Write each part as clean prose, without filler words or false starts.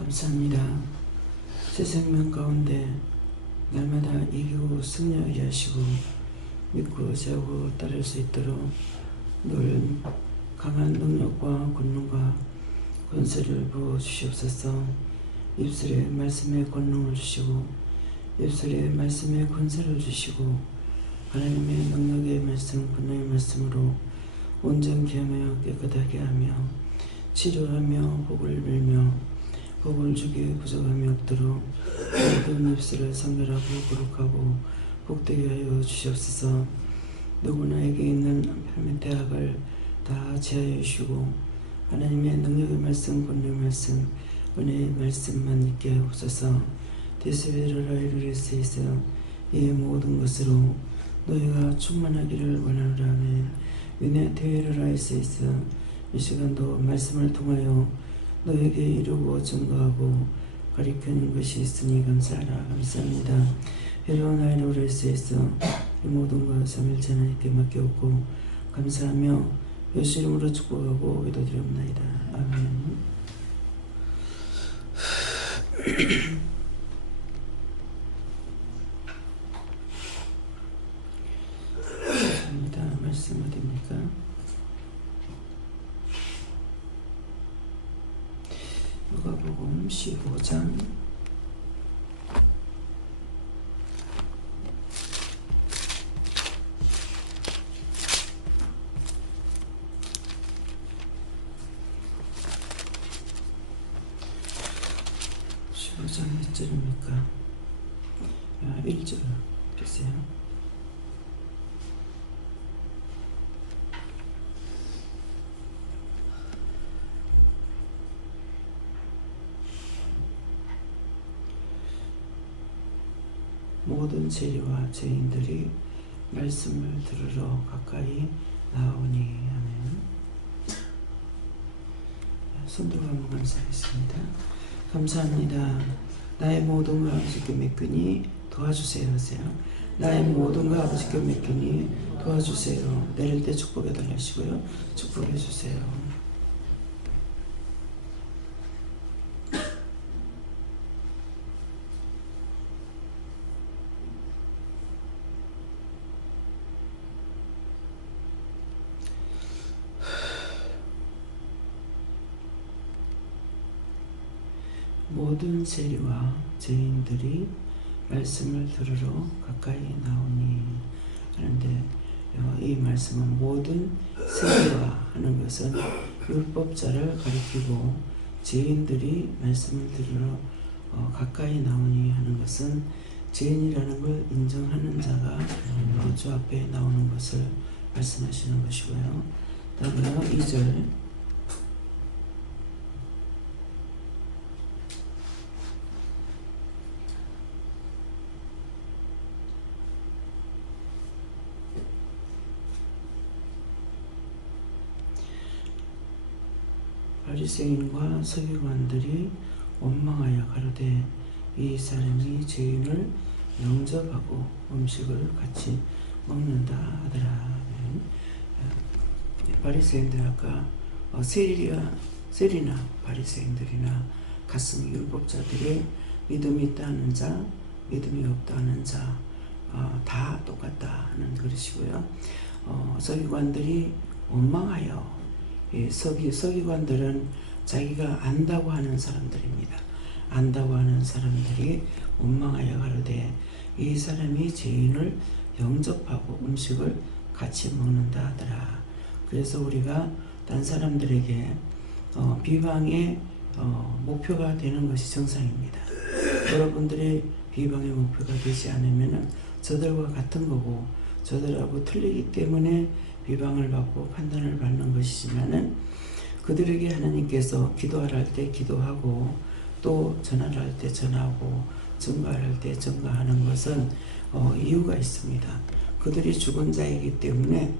감사합니다. 새 생명 가운데 날마다 이기고 승리하게 하시고 믿고 세우고 따를 수 있도록 늘 강한 능력과 권능과 권세를 부어주시옵소서. 입술에 말씀의 권능을 주시고 입술에 말씀의 권세를 주시고 하나님의 능력의 말씀, 권능의 말씀으로 온전케 하며 깨끗하게 하며 치료하며 복을 빌며 복을 주게 부족함이 없도록 모든 입술을 성결하고 거룩하고 복되게 하여 주시옵소서. 누구나에게 있는 삶의 대학을 다 제하여 주시고 하나님의 능력의 말씀, 권능의 말씀, 은혜의 말씀만 있게 하옵소서. 데스베르라이르레스에서 이 모든 것으로 너희가 충만하기를 원하노라며 위네테르라이스에서 이 시간도 말씀을 통하여 너에게 이루고 증거하고 가리키는 것이 있으니 감사하라. 감사합니다. 헤로나이로레스에서 이 모든 것 삼일째 하나님께 맡겨오고 감사하며 예수 이름으로 축복하고 기도드립니다. 아멘. 감사합니다. 말씀 어디입니까? 누가복음 15장 15장 몇 절입니까? 1절 글쎄요. 모든 세리와 죄인들이 말씀을 들으러 가까이 나오니. 아멘. 손들고 한번 감사하겠습니다. 감사합니다. 나의 모든 것 아버지께 맡기니 도와주세요 하세요. 나의 모든 것 아버지께 맡기니 도와주세요. 내릴 때 축복해 달라시고요. 축복해 주세요. 모든 세리와 죄인들이 말씀을 들으러 가까이 나오니 하는데 이 말씀은 모든 세리와 하는 것은 율법자를 가리키고 죄인들이 말씀을 들으러 가까이 나오니 하는 것은 죄인이라는 걸 인정하는 자가 주 앞에 나오는 것을 말씀하시는 것이고요. 다음으로 2절 바리새인과 서기관들이 원망하여 가로되 이 사람이 죄인을 영접하고 음식을 같이 먹는다 하더라. 바리새인들 아까 세리나 바리새인들이나 같은 율법자들이 믿음이 있다는 자, 믿음이 없다는 자 다 똑같다 하는 것이고요. 서기관들이 원망하여 서기관들은 자기가 안다고 하는 사람들입니다. 안다고 하는 사람들이 원망하여 가로되 이 사람이 죄인을 영접하고 음식을 같이 먹는다 하더라. 그래서 우리가 딴 사람들에게 비방의 목표가 되는 것이 정상입니다. 여러분들의 비방의 목표가 되지 않으면 저들과 같은 거고 저들하고 틀리기 때문에 비방을 받고 판단을 받는 것이지만은 그들에게 하나님께서 기도하라 할 때 기도하고 또 전하라 할 때 전하고 증거하라 할 때 증거하는 것은 이유가 있습니다. 그들이 죽은 자이기 때문에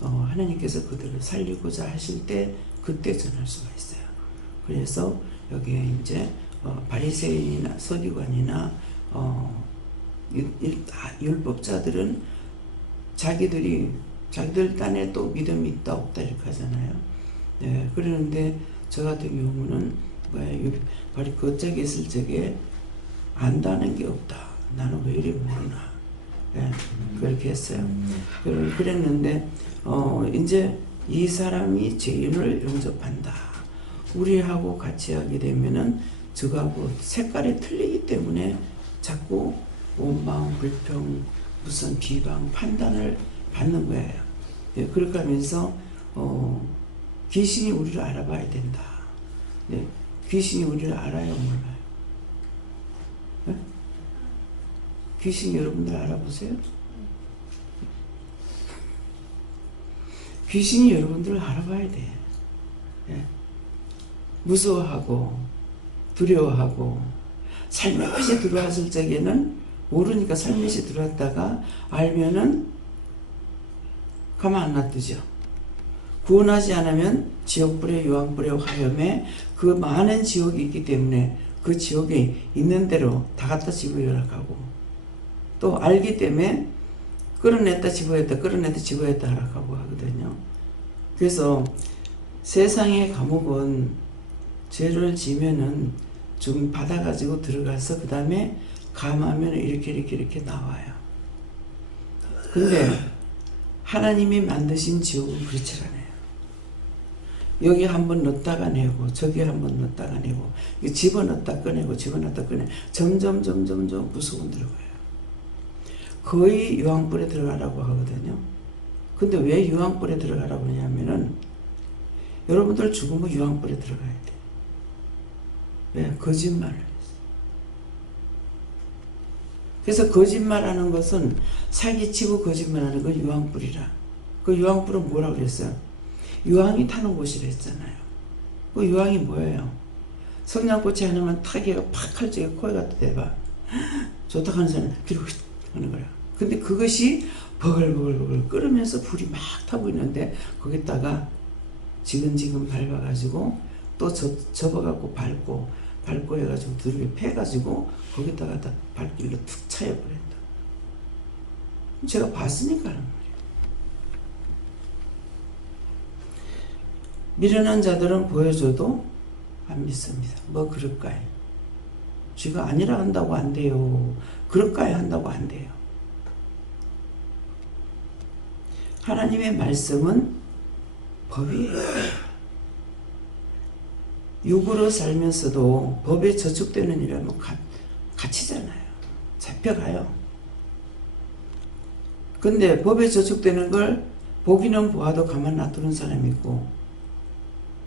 하나님께서 그들을 살리고자 하실 때 그때 전할 수가 있어요. 그래서 여기에 이제 바리새인이나 서기관이나 율법자들은 자기들 딴에 또 믿음이 있다 없다 이렇게 하잖아요. 네, 그러는데 저 같은 경우는 바로 그 짝에 있을 적에 안다는 게 없다. 나는 왜 이리 모르나. 예, 그렇게 했어요. 그랬는데 이제 이 사람이 죄인을 용접한다. 우리하고 같이 하게 되면은 저하고 색깔이 틀리기 때문에 자꾸 원망, 불평, 무슨 비방, 판단을 받는 거예요. 예, 그렇게 하면서 귀신이 우리를 알아봐야 된다. 네, 귀신이 우리를 알아요, 몰라요? 네? 귀신이 여러분들 알아보세요? 귀신이 여러분들을 알아봐야 돼. 예. 무서워하고 두려워하고 살며시 들어왔을 적에는 모르니까 살며시 들어왔다가 알면은 가만 안 놔두죠. 구원하지 않으면 지옥불에 유황불에 화염에 그 많은 지옥이 있기 때문에 그 지옥에 있는 대로 다 갖다 집어열어가고 또 알기 때문에 끌어냈다 집어였다 끌어냈다 집어였다 하라고 하거든요. 그래서 세상의 감옥은 죄를 지면은 좀 받아가지고 들어가서 그 다음에 감하면 이렇게 나와요. 근데 하나님이 만드신 지옥은 그렇지 않아요. 여기 한번 넣었다가 내고 저기 한번 넣었다가 내고 집어넣었다 꺼내고 집어넣었다 꺼내 점점 구속은 들어가요. 거의 유황불에 들어가라고 하거든요. 근데 왜 유황불에 들어가라고 하냐면은 여러분들 죽으면 유황불에 들어가야 돼. 왜? 거짓말을 했어. 그래서 거짓말하는 것은 사기치고 거짓말하는 건 유황불이라. 그 유황불은 뭐라고 그랬어요? 유황이 타는 곳이라 했잖아요. 그 유황이 뭐예요? 성냥꽃이 하나만 타기가 팍 할 적에 코에 갖다 대봐. 좋다 하는 사람은 그리고 하는 거야. 근데 그것이 버글버글 끓으면서 불이 막 타고 있는데 거기다가 지근지근 밟아가지고 또 접어갖고 밟고 해가지고 드럽게 패가지고 거기다가 다 발길로 툭 차여버린다. 제가 봤으니까 하는 거예요. 미련한 자들은 보여줘도 안 믿습니다. 뭐 그럴까요? 쥐가 아니라 한다고 안 돼요. 그럴까요? 한다고 안 돼요. 하나님의 말씀은 법이에요. 육으로 살면서도 법에 저촉되는 일이라면 갇히잖아요. 잡혀가요. 근데 법에 저촉되는 걸 보기는 보아도 가만 놔두는 사람이 있고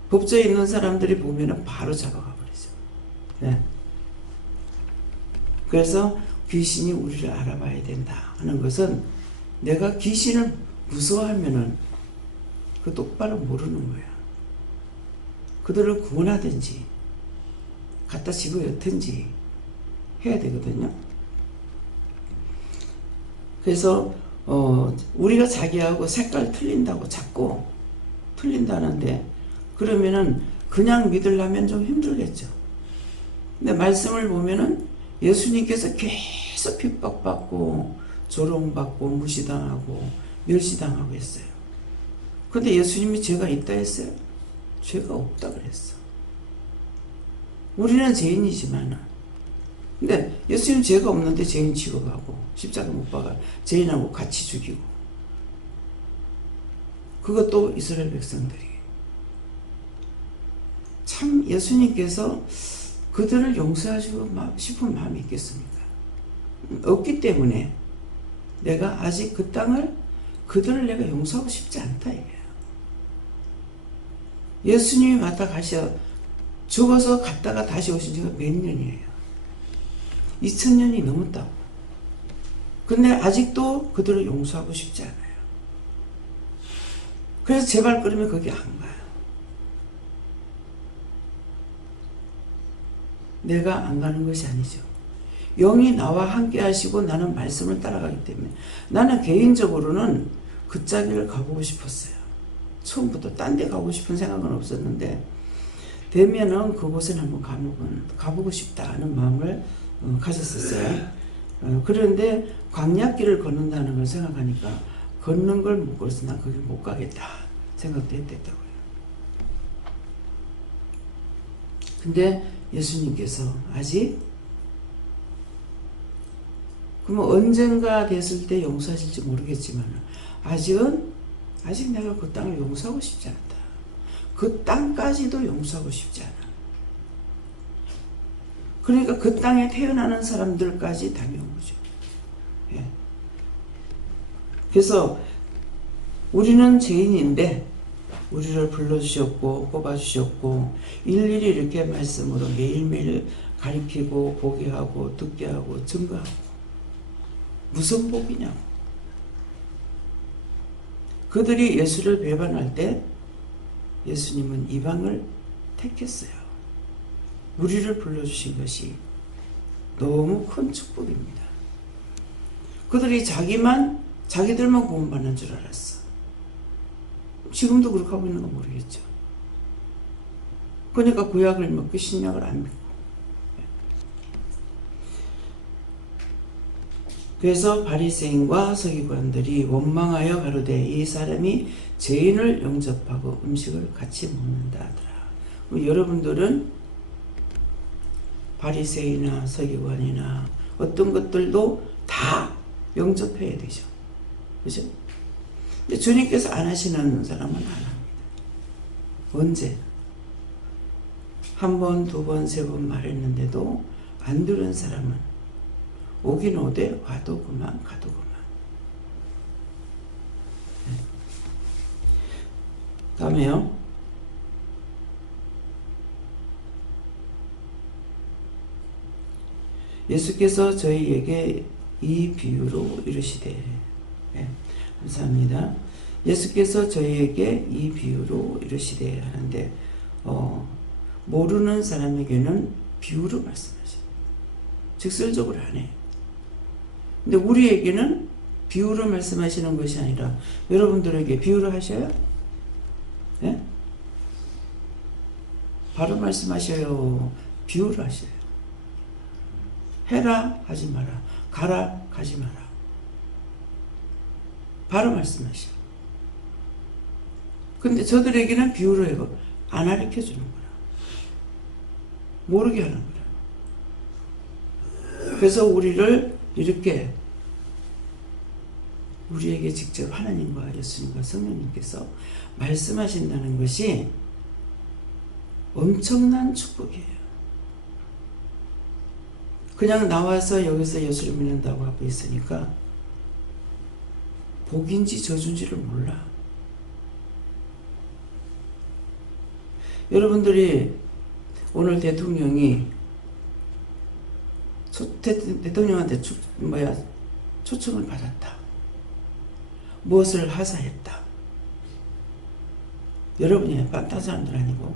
법조에 있는 사람들이 보면은 바로 잡아가 버리죠. 네. 그래서 귀신이 우리를 알아봐야 된다 하는 것은 내가 귀신을 무서워하면은 그 똑바로 모르는 거야. 그들을 구원하든지 갖다 집어넣든지 해야 되거든요. 그래서 우리가 자기하고 색깔 틀린다고 자꾸 틀린다는데 그러면은 그냥 믿으려면 좀 힘들겠죠. 근데 말씀을 보면은 예수님께서 계속 핍박받고 조롱받고 무시당하고 멸시당하고 했어요. 근데 예수님이 죄가 있다 했어요? 죄가 없다 그랬어. 우리는 죄인이지만 근데 예수님 죄가 없는데 죄인 취급하고 십자가 못 박아 죄인하고 같이 죽이고 그것도 이스라엘 백성들이 참 예수님께서 그들을 용서하시고 싶은 마음이 있겠습니까? 없기 때문에 내가 아직 그 땅을 그들을 내가 용서하고 싶지 않다 이거예요. 예수님이 왔다 가셔 죽어서 갔다가 다시 오신 지가 몇 년이에요? 2000년이 넘었다고. 근데 아직도 그들을 용서하고 싶지 않아요. 그래서 제발 그러면 거기 안 가요. 내가 안 가는 것이 아니죠. 영이 나와 함께 하시고 나는 말씀을 따라가기 때문에 나는 개인적으로는 그 자리를 가보고 싶었어요. 처음부터 딴 데 가고 싶은 생각은 없었는데 되면은 그곳에 한번 가보고 싶다는 마음을 가졌었어요. 그런데 광야길을 걷는다는 걸 생각하니까 걷는 걸 못 걸어서 난 거기 못 가겠다 생각도 했다고요. 근데 예수님께서 아직, 그러면 언젠가 됐을 때 용서하실지 모르겠지만 아직 내가 그 땅을 용서하고 싶지 않다. 그 땅까지도 용서하고 싶지 않아. 그러니까 그 땅에 태어나는 사람들까지 다녀온 거죠. 예. 그래서 우리는 죄인인데 우리를 불러주셨고 뽑아주셨고 일일이 이렇게 말씀으로 매일매일 가르치고 보게 하고 듣게 하고 증거하고, 무슨 복이냐고. 그들이 예수를 배반할 때 예수님은 이방을 택했어요. 우리를 불러주신 것이 너무 큰 축복입니다. 그들이 자기들만 구원받는 줄 알았어. 지금도 그렇게 하고 있는 거 모르겠죠. 그러니까 구약을 먹고 신약을 안 믿고. 그래서 바리새인과 서기관들이 원망하여 가로되 이 사람이 죄인을 영접하고 음식을 같이 먹는다 하더라. 여러분들은 바리새인이나 서기관이나 어떤 것들도 다 영접해야 되죠. 그죠? 근데 주님께서 안 하시는 사람은 안 합니다. 언제? 한 번, 두 번, 세 번 말했는데도 안 들은 사람은 오긴 오되 와도 그만 가도 그만. 다음에요. 예수께서 저희에게 이 비유로 이르시되, 감사합니다. 예수께서 저희에게 이 비유로 이르시되 하는데 모르는 사람에게는 비유로 말씀하셔요. 직설적으로 안 해요. 근데 우리에게는 비유로 말씀하시는 것이 아니라 여러분들에게 비유로 하셔요? 네? 바로 말씀하셔요? 비유로 하셔요? 해라 하지 마라, 가라 가지 마라, 바로 말씀하셔. 근데 저들에게는 비유로 해고 안 가르쳐주는 거라. 모르게 하는 거라. 그래서 우리를 이렇게 우리에게 직접 하나님과 예수님과 성령님께서 말씀하신다는 것이 엄청난 축복이에요. 그냥 나와서 여기서 예수를 믿는다고 하고 있으니까 복인지 저주인지를 몰라. 여러분들이 오늘 대통령이 대통령한테 초청을 받았다. 무엇을 하사했다. 여러분이 딴 사람들 아니고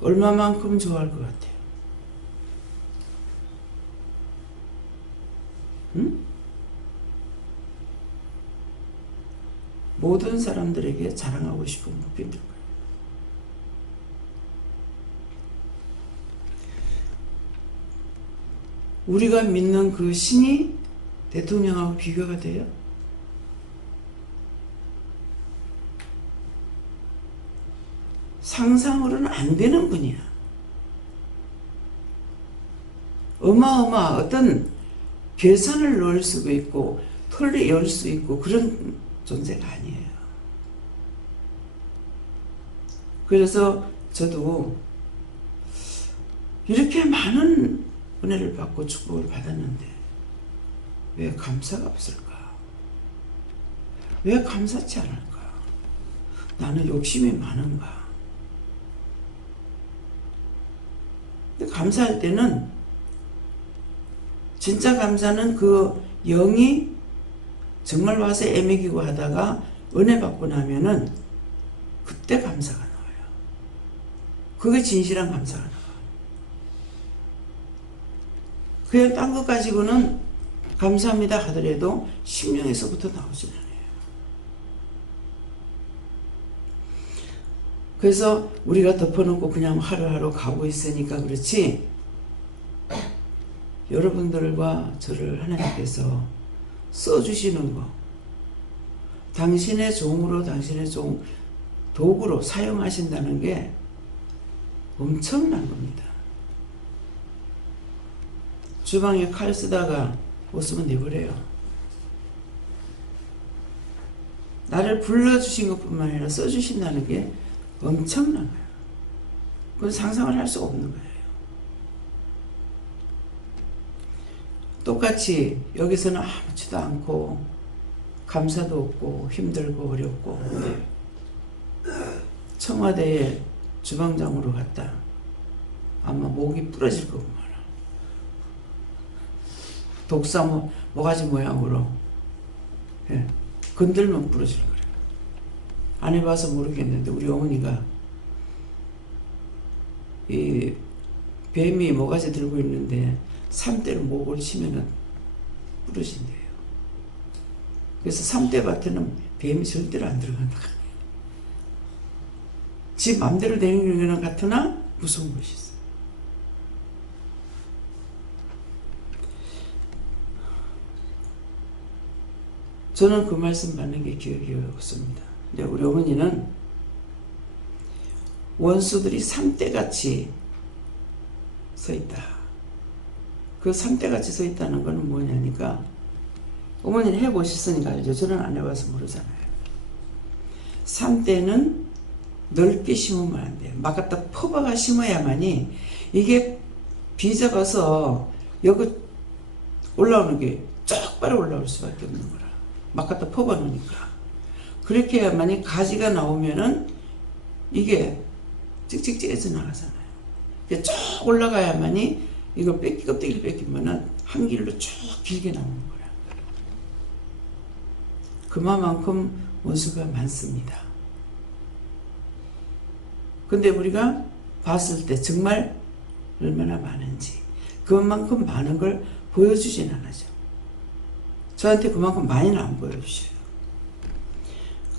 얼마만큼 좋아할 것 같아요? 응? 모든 사람들에게 자랑하고 싶은 목표인 거예요. 우리가 믿는 그 신이 대통령하고 비교가 돼요? 상상으로는 안 되는 분이야. 어떤 계산을 넣을 수가 있고 털을 열 수 있고 그런 존재가 아니에요. 그래서 저도 이렇게 많은 은혜를 받고 축복을 받았는데 왜 감사가 없을까? 왜 감사치 않을까? 나는 욕심이 많은가? 근데 감사할 때는 진짜 감사는 그 영이 정말 와서 애매기고 하다가 은혜 받고 나면은 그때 감사가 나와요. 그게 진실한 감사가 나와요. 그냥 딴 것 가지고는 감사합니다 하더라도 심령에서부터 나오진 않아요. 그래서 우리가 덮어놓고 그냥 하루하루 가고 있으니까 그렇지, 여러분들과 저를 하나님께서 써주시는 거, 당신의 종으로, 당신의 도구로 사용하신다는 게 엄청난 겁니다. 주방에 칼 쓰다가 없으면 내버려요. 나를 불러주신 것뿐만 아니라 써주신다는 게 엄청난 거예요. 그건 상상을 할 수가 없는 거예요. 똑같이 여기서는 아무렇지도 않고 감사도 없고 힘들고 어렵고 청와대에 주방장으로 갔다 아마 목이 부러질 거고 말아. 독사 모가지 모양으로 건들면 부러질 거래요. 안 해봐서 모르겠는데 우리 어머니가 이 뱀이 모가지 들고 있는데 3대로 목을 치면은 부러진대요. 그래서 3대 밭에는 뱀이 절대로 안 들어간다. 지 맘대로 되는 것 같으나 무서운 것이 있어요. 저는 그 말씀 받는 게 기억이 없습니다. 근데 우리 어머니는 원수들이 3대같이 서 있다. 그 3대같이 서 있다는 건 뭐냐니까 어머니는 해보셨으니까 알죠. 저는 안 해봐서 모르잖아요. 3대는 넓게 심으면 안 돼요. 막 갖다 퍼박아 심어야만이 이게 비잡아서 여기 올라오는 게 쪽바로 올라올 수밖에 없는 거라. 막 갖다 퍼봐 놓으니까. 그렇게 해야만이 가지가 나오면은 이게 찍찍찍해서 나가잖아요. 쭉 올라가야만이 이거 껍데기를 뺏기면은 한 길로 쭉 길게 나오는 거야. 그만큼 원수가 많습니다. 근데 우리가 봤을 때 정말 얼마나 많은지 그만큼 많은 걸 보여주진 않아죠. 저한테 그만큼 많이는 안 보여주셔요.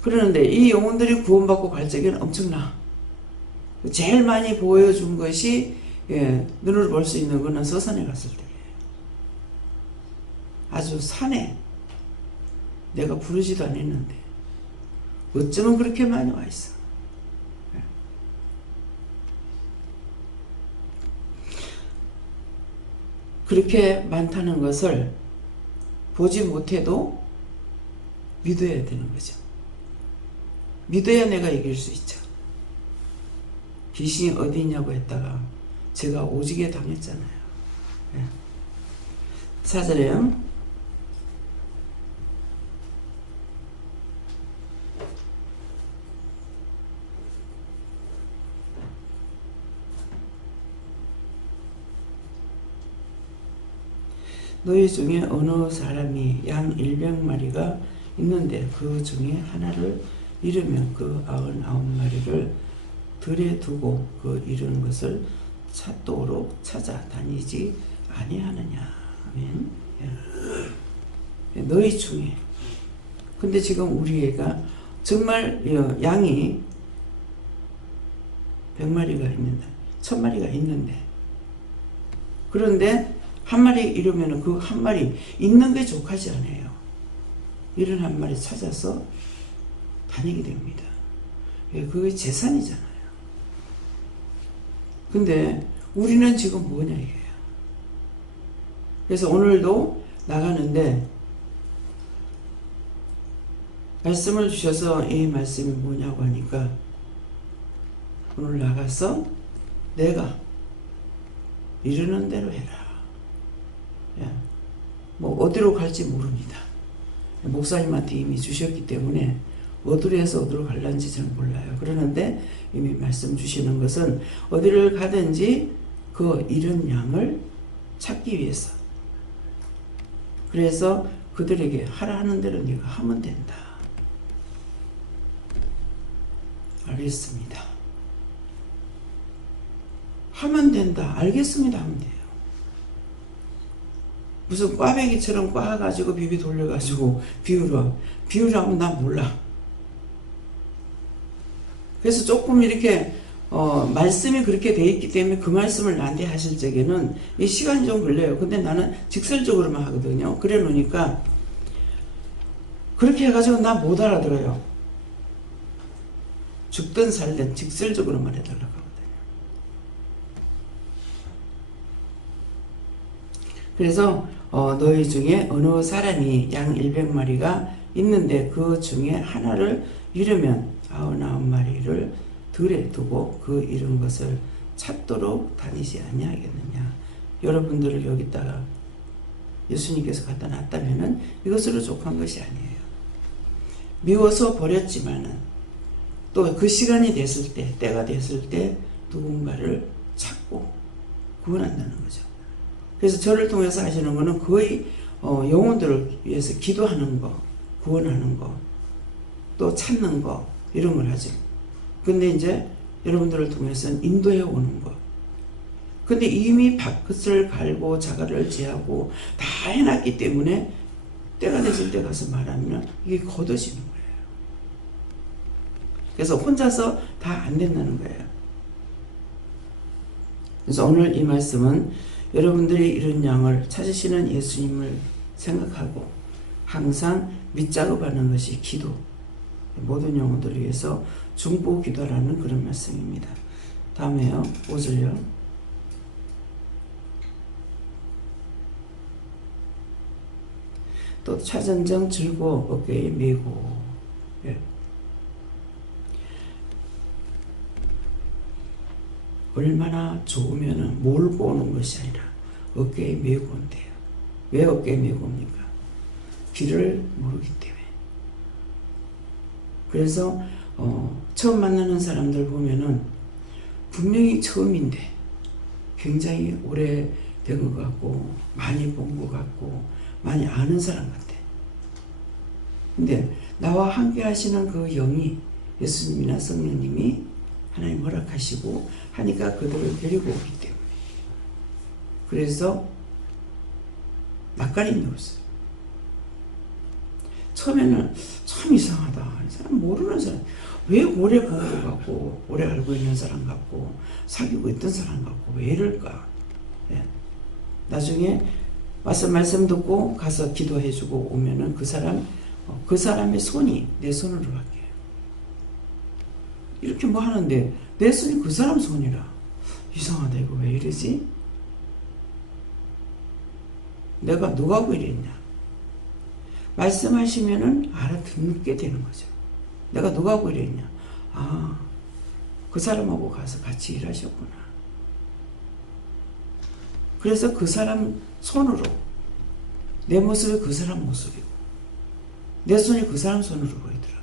그러는데 이 영혼들이 구원받고 갈 적에는 엄청나. 제일 많이 보여준 것이 눈으로 볼 수 있는 거는 서산에 갔을 때예요. 아주 산에 내가 부르지도 않았는데 어쩌면 그렇게 많이 와 있어. 그렇게 많다는 것을 보지 못해도 믿어야 되는 거죠. 믿어야 내가 이길 수 있죠. 귀신이 어디 있냐고 했다가 제가 오지게 당했잖아요. 4절에요. 너희 중에 어느 사람이 양 100마리가 있는데 그 중에 하나를 잃으면 그 99마리를 들에 두고 그 잃은 것을 찾도록 찾아다니지 아니하느냐. 아멘. 너희 중에. 근데 지금 우리 애가 정말 양이 100마리가 있는데 1000마리가 있는데 그런데 한 마리 잃으면 그 한 마리 있는 게 족하지 않아요. 이런 한 마리 찾아서 다니게 됩니다. 그게 재산이잖아요. 근데 우리는 지금 뭐냐 이게요. 그래서 오늘도 나가는데 말씀을 주셔서 이 말씀이 뭐냐고 하니까 오늘 나가서 내가 이르는 대로 해라. 뭐 어디로 갈지 모릅니다. 목사님한테 이미 주셨기 때문에 어디로 해서 어디로 갈란지 잘 몰라요. 그러는데 이미 말씀 주시는 것은 어디를 가든지 그 잃은 양을 찾기 위해서. 그래서 그들에게 하라 하는 대로 네가 하면 된다. 알겠습니다. 하면 된다. 알겠습니다. 하면 돼요. 무슨 꽈배기처럼 꽈가지고 비비 돌려가지고 비우라면 난 몰라. 그래서 조금 이렇게 말씀이 그렇게 돼 있기 때문에 그 말씀을 나한테 하실 적에는 이 시간이 좀 걸려요. 근데 나는 직설적으로만 하거든요. 그래 놓으니까 그렇게 해가지고 나 못 알아들어요. 죽든 살든 직설적으로만 해달라고 하거든요. 그래서 너희 중에 어느 사람이 양 100마리가 있는데 그 중에 하나를 잃으면 99마리를 들에 두고 그 잃은 것을 찾도록 다니지 아니하겠느냐. 여러분들을 여기다가 예수님께서 갖다 놨다면은 이것으로 족한 것이 아니에요. 미워서 버렸지만은 또 그 시간이 됐을 때, 때가 됐을 때 누군가를 찾고 구원한다는 거죠. 그래서 저를 통해서 하시는 거는 거의 영혼들을 위해서 기도하는 거, 구원하는 거, 또 찾는 거, 이런 걸 하죠. 근데 이제 여러분들을 통해서는 인도해 오는 거. 근데 이미 밭을 갈고 자갈을 제하고 다 해놨기 때문에 때가 됐을 때 가서 말하면 이게 걷어지는 거예요. 그래서 혼자서 다 안 된다는 거예요. 그래서 오늘 이 말씀은 여러분들이 이런 양을 찾으시는 예수님을 생각하고 항상 밑작업하는 것이 기도, 모든 영혼들을 위해서 중보 기도라는 그런 말씀입니다. 다음에요. 5절요. 또 차전정 즐거워 어깨에 메고. 예. 얼마나 좋으면은 몰고 오는 것이 아니라 어깨에 메고 온대요. 왜 어깨에 메고 옵니까? 길을 모르기 때문에. 그래서 처음 만나는 사람들 보면은 분명히 처음인데 굉장히 오래된 것 같고 많이 본 것 같고 많이 아는 사람 같아. 근데 나와 함께 하시는 그 영이 예수님이나 성령님이 하나님 허락하시고 하니까 그들을 데리고 오기 때문에. 그래서 낯가림이 없어요. 처음에는 참 이상하다. 이 사람 모르는 사람. 왜 오래 본 것 같고 오래 알고 있는 사람 같고 사귀고 있던 사람 같고 왜 이럴까. 예. 나중에 와서 말씀 듣고 가서 기도해주고 오면은 그 사람의 손이 내 손으로 바뀌어요. 이렇게 뭐 하는데 내 손이 그 사람 손이라. 이상하다. 이거 왜 이러지? 내가 누가고 이랬냐? 말씀하시면은 알아듣게 되는 거죠. 내가 누가고 이랬냐? 아, 그 사람하고 가서 같이 일하셨구나. 그래서 그 사람 손으로 내 모습이 그 사람 모습이고 내 손이 그 사람 손으로 보이더라고요.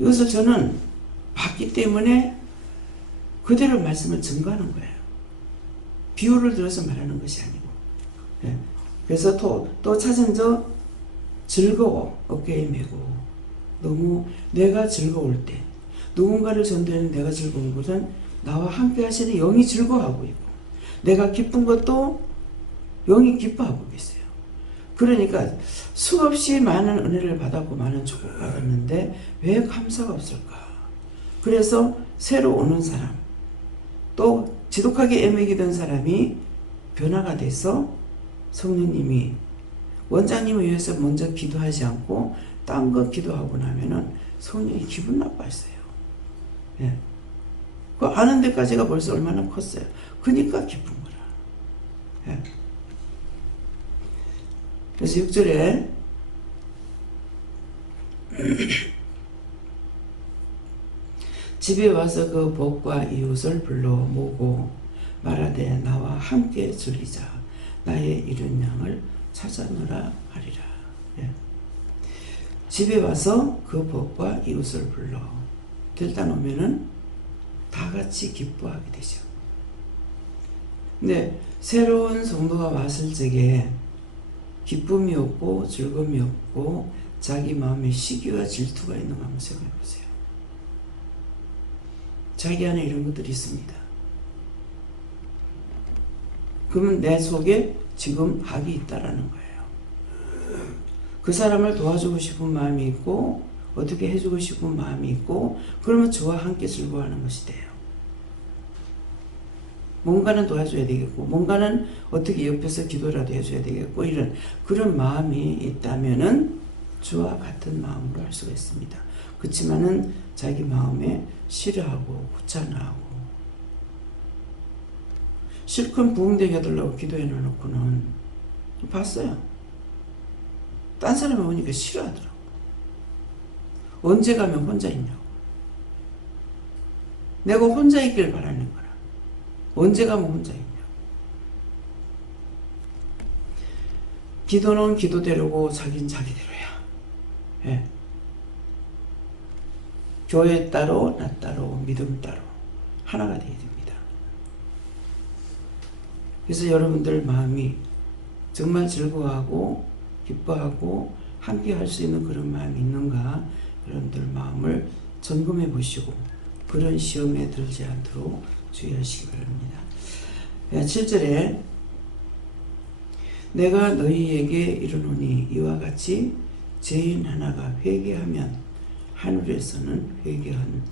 이것을 저는 봤기 때문에 그대로 말씀을 증거하는 거예요. 비유를 들어서 말하는 것이 아니고. 예. 그래서 또 차전저 즐거워 어깨에 메고. 너무 내가 즐거울 때 누군가를 전도하는 내가 즐거운 것은 나와 함께 하시는 영이 즐거워하고 있고 내가 기쁜 것도 영이 기뻐하고 있어요. 그러니까 수없이 많은 은혜를 받았고 많은 축복 받았는데 왜 감사가 없을까? 그래서 새로 오는 사람 또 지독하게 애매기던 사람이 변화가 돼서 성령님이 원장님을 위해서 먼저 기도하지 않고 딴 거 기도하고 나면은 성령이 기분 나빠했어요. 예. 그 아는 데까지가 벌써 얼마나 컸어요. 그러니까 기쁜 거라. 예. 그래서 6절에 집에 와서 그 복과 이웃을 불러 모으고 말하되 나와 함께 즐기자. 나의 잃은 양을 찾아노라 하리라. 예. 집에 와서 그 복과 이웃을 불러 들다 놓으면은 다 같이 기뻐하게 되죠. 근데 새로운 성도가 왔을 적에 기쁨이 없고 즐거움이 없고 자기 마음에 시기와 질투가 있는 거 한번 생각해 보세요. 자기 안에 이런 것들이 있습니다. 그러면 내 속에 지금 악이 있다라는 거예요. 그 사람을 도와주고 싶은 마음이 있고 어떻게 해주고 싶은 마음이 있고 그러면 저와 함께 즐거워하는 것이 돼요. 뭔가는 도와줘야 되겠고 뭔가는 어떻게 옆에서 기도라도 해줘야 되겠고 이런 그런 마음이 있다면은 주와 같은 마음으로 할 수가 있습니다. 그렇지만은 자기 마음에 싫어하고 귀찮아하고 실컷 부흥되게 해달라고 기도해 놓고는 봤어요. 딴 사람이 오니까 싫어하더라고. 언제 가면 혼자 있냐고. 내가 혼자 있길 바라는 거라. 언제 가면 혼자 있냐고. 기도는 기도대로고 자긴 자기대로야. 예. 교회 따로 나 따로 믿음 따로 하나가 되어야 됩니다. 그래서 여러분들 마음이 정말 즐거워하고 기뻐하고 함께 할 수 있는 그런 마음이 있는가, 여러분들 마음을 점검해 보시고 그런 시험에 들지 않도록 주의하시기 바랍니다. 7절에 내가 너희에게 이르노니 이와 같이 죄인 하나가 회개하면 하늘에서는 회개한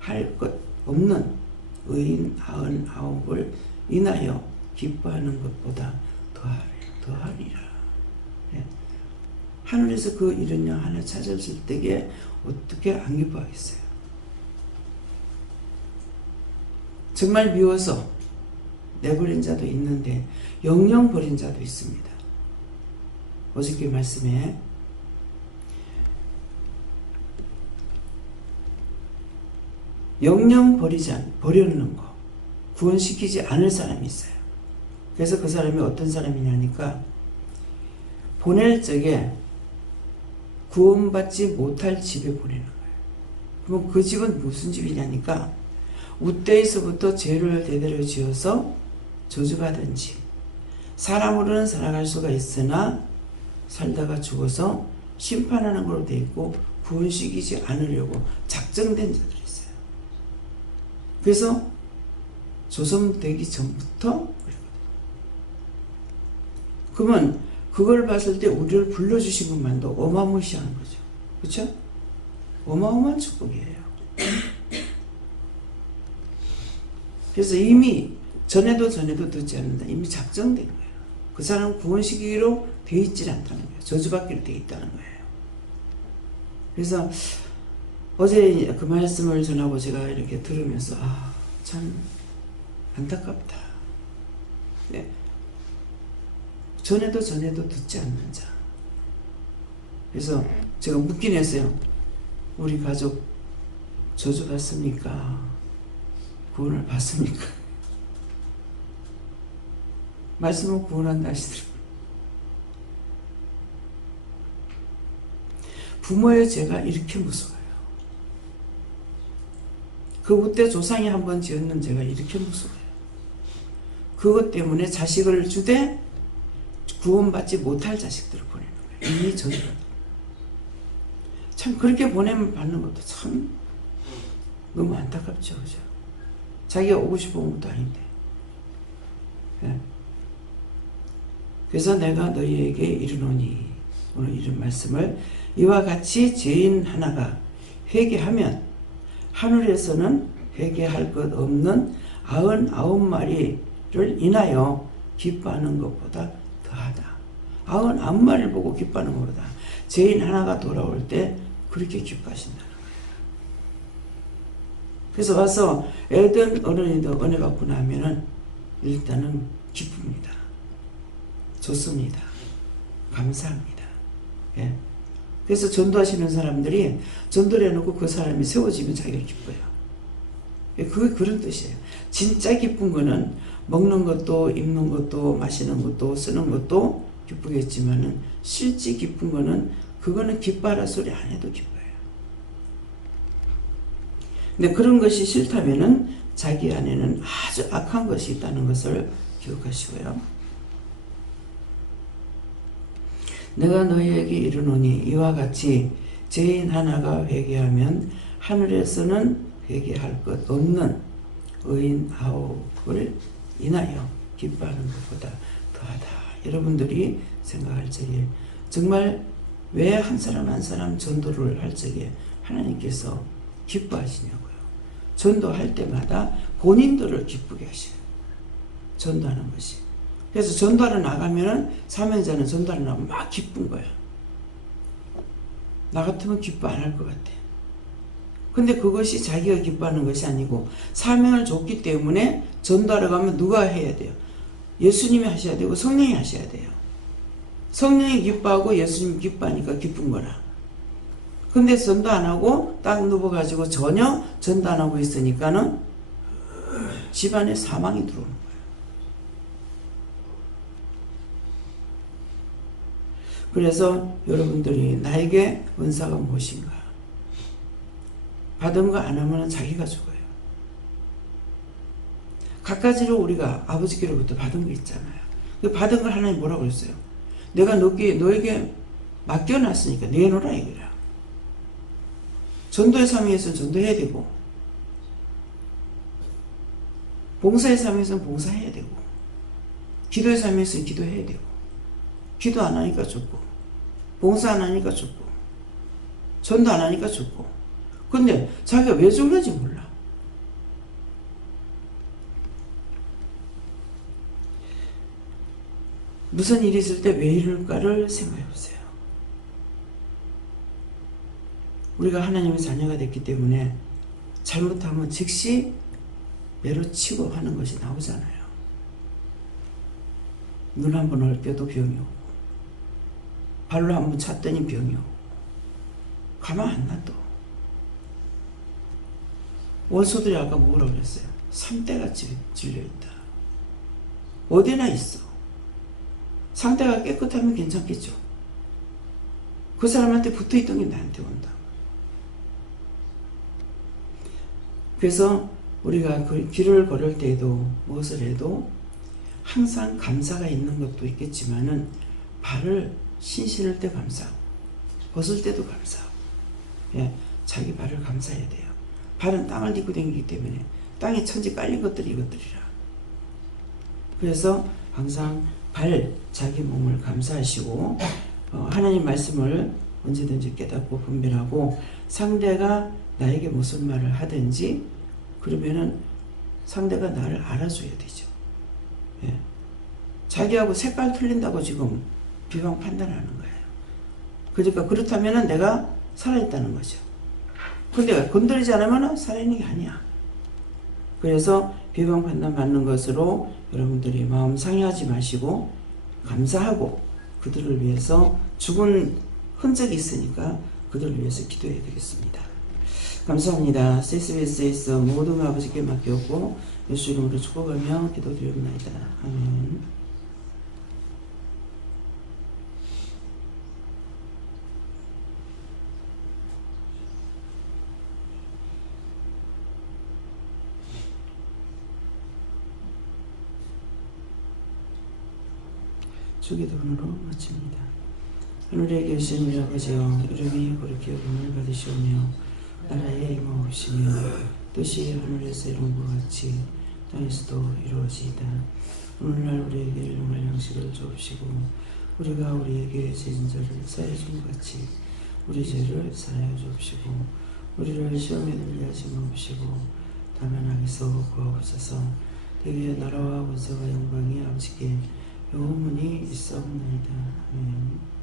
할 것 없는 의인 99을 인하여 기뻐하는 것보다 더하리라. 네. 하늘에서 그 이런 영 하나 찾았을 때에 어떻게 안 기뻐하겠어요? 정말 미워서 내버린 자도 있는데 영영 버린 자도 있습니다. 어저께 말씀에 영영 버려놓는 거, 구원시키지 않을 사람이 있어요. 그래서 그 사람이 어떤 사람이냐니까 보낼 적에 구원받지 못할 집에 보내는 거예요. 그럼 그 집은 무슨 집이냐니까 우때에서부터 죄를 대대로 지어서 저주받은 집, 사람으로는 살아갈 수가 있으나 살다가 죽어서 심판하는 걸로 되어 있고 구원시키지 않으려고 작정된 자들이 있어요. 그래서 조성되기 전부터 그러면 그걸 봤을 때 우리를 불러주신 것만도 어마무시한 거죠. 그렇죠? 어마어마한 축복이에요. 그래서 이미 전에도 듣지 않는다. 이미 작정된 거예요. 그 사람은 구원시키기로 되어 있지 않다는 거예요. 저주받기로 되어 있다는 거예요. 그래서 어제 그 말씀을 전하고 제가 이렇게 들으면서 참 안타깝다. 네. 전에도 듣지 않는 자. 그래서 제가 묻긴 했어요. 우리 가족 저주받습니까? 구원을 받습니까? 말씀은 구원한다 하시더라고요. 부모의 죄가 이렇게 무서워요. 그 우때 조상이 한번 지었는 죄가 이렇게 무서워요. 그것 때문에 자식을 주되 구원받지 못할 자식들을 보내는 거예요. 이미 저주받아. 참 그렇게 보내면 받는 것도 참 너무 안타깝죠. 그죠? 자기가 오고 싶어 온 것도 아닌데. 네. 그래서 내가 너희에게 이르노니, 오늘 이런 말씀을 이와 같이 죄인 하나가 회개하면 하늘에서는 회개할 것 없는 99마리를 인하여 기뻐하는 것보다 더하다. 99마리를 보고 기뻐하는 것보다 죄인 하나가 돌아올 때 그렇게 기뻐하신다는 거예요. 그래서 와서 애든 어른이든 은혜 받고 나면은 일단은 기쁩니다. 좋습니다. 감사합니다. 예. 그래서 전도하시는 사람들이 전도를 해놓고 그 사람이 세워지면 자기가 기뻐요. 예, 그게 그런 뜻이에요. 진짜 기쁜 거는 먹는 것도 입는 것도 마시는 것도 쓰는 것도 기쁘겠지만은 실제 기쁜 거는 그거는 기뻐하라 소리 안 해도 기뻐요. 근데 그런 것이 싫다면은 자기 안에는 아주 악한 것이 있다는 것을 기억하시고요. 내가 너희에게 이르노니 이와 같이 죄인 하나가 회개하면 하늘에서는 회개할 것 없는 의인 9을 인하여 기뻐하는 것보다 더하다. 여러분들이 생각할 적에 정말 왜 한 사람 한 사람 전도를 할 적에 하나님께서 기뻐하시냐고요. 전도할 때마다 본인들을 기쁘게 하셔요. 전도하는 것이. 그래서 전도하러 나가면은 사명자는 전도하러 나가면 막 기쁜 거예요. 나 같으면 기뻐 안 할 것 같아. 근데 그것이 자기가 기뻐하는 것이 아니고 사명을 줬기 때문에 전도하러 가면 누가 해야 돼요? 예수님이 하셔야 되고 성령이 하셔야 돼요. 성령이 기뻐하고 예수님이 기뻐하니까 기쁜 거라. 근데 전도 안 하고 딱 누워가지고 전혀 전도 안 하고 있으니까는 집안에 사망이 들어오는 거예요. 그래서 여러분들이 나에게 은사가 무엇인가? 받은 거 안 하면 자기가 죽어요. 갖가지로 우리가 아버지께로부터 받은 거 있잖아요. 그 받은 걸 하나님 뭐라고 그랬어요? 내가 너에게 맡겨놨으니까 내놓으라 이거라. 전도의 삶에서는 전도해야 되고, 봉사의 삶에서는 봉사해야 되고, 기도의 삶에서는 기도해야 되고, 기도 안 하니까 죽고, 봉사 안 하니까 죽고, 전도 안 하니까 죽고. 근데 자기가 왜 죽는지 몰라. 무슨 일이 있을 때 왜 이럴까를 생각해 보세요. 우리가 하나님의 자녀가 됐기 때문에 잘못하면 즉시 매로치고 하는 것이 나오잖아요. 눈 한번 얼뼈도 병이 오고, 발로 한번 찼더니 병이 오고, 가만 안 놔둬. 원소들이 아까 뭐라고 그랬어요? 3대가 질려있다. 어디나 있어. 상태가 깨끗하면 괜찮겠죠. 그 사람한테 붙어있던 게 나한테 온다. 그래서 우리가 그 길을 걸을 때에도 무엇을 해도 항상 감사가 있는 것도 있겠지만은 발을 신신을 때 감사하고 벗을 때도 감사하고, 예, 자기 발을 감사해야 돼요. 발은 땅을 딛고 다니기 때문에 땅에 천지 깔린 것들이 이것들이라. 그래서 항상 자기 몸을 감사하시고 하나님 말씀을 언제든지 깨닫고 분별하고, 상대가 나에게 무슨 말을 하든지 그러면은 상대가 나를 알아줘야 되죠. 예. 자기하고 색깔 틀린다고 지금 비방 판단하는 거예요. 그러니까 그렇다면은 내가 살아있다는 거죠. 근데 건드리지 않으면 살아있는 게 아니야. 그래서 비방 판단 받는 것으로 여러분들이 마음 상해하지 마시고 감사하고, 그들을 위해서 죽은 흔적이 있으니까 그들을 위해서 기도해야 되겠습니다. 감사합니다. CSBS에서 모든 아버지께 맡겼고 예수 이름으로 축복하며 기도드립니다. 아멘. 주기도문으로 마칩니다. 하늘에 계신 우리 아버지여, 이름이 거룩히 여김을 받으시오며 나라에 임하옵시며 뜻이 하늘에서 이룬 것 같이 땅에서도 이루어지이다. 오늘날 우리에게 일용할 양식을 주옵시고 우리가 우리에게 죄진 자를 사하여 준 것 같이 우리 죄를 사하여 주옵시고 우리를 시험에 들게 하지 마옵시고 다만 악에서 구하옵소서. 대개 나라와 권세와 영광이 아버지께 영원히 있사옵나이다. 아멘.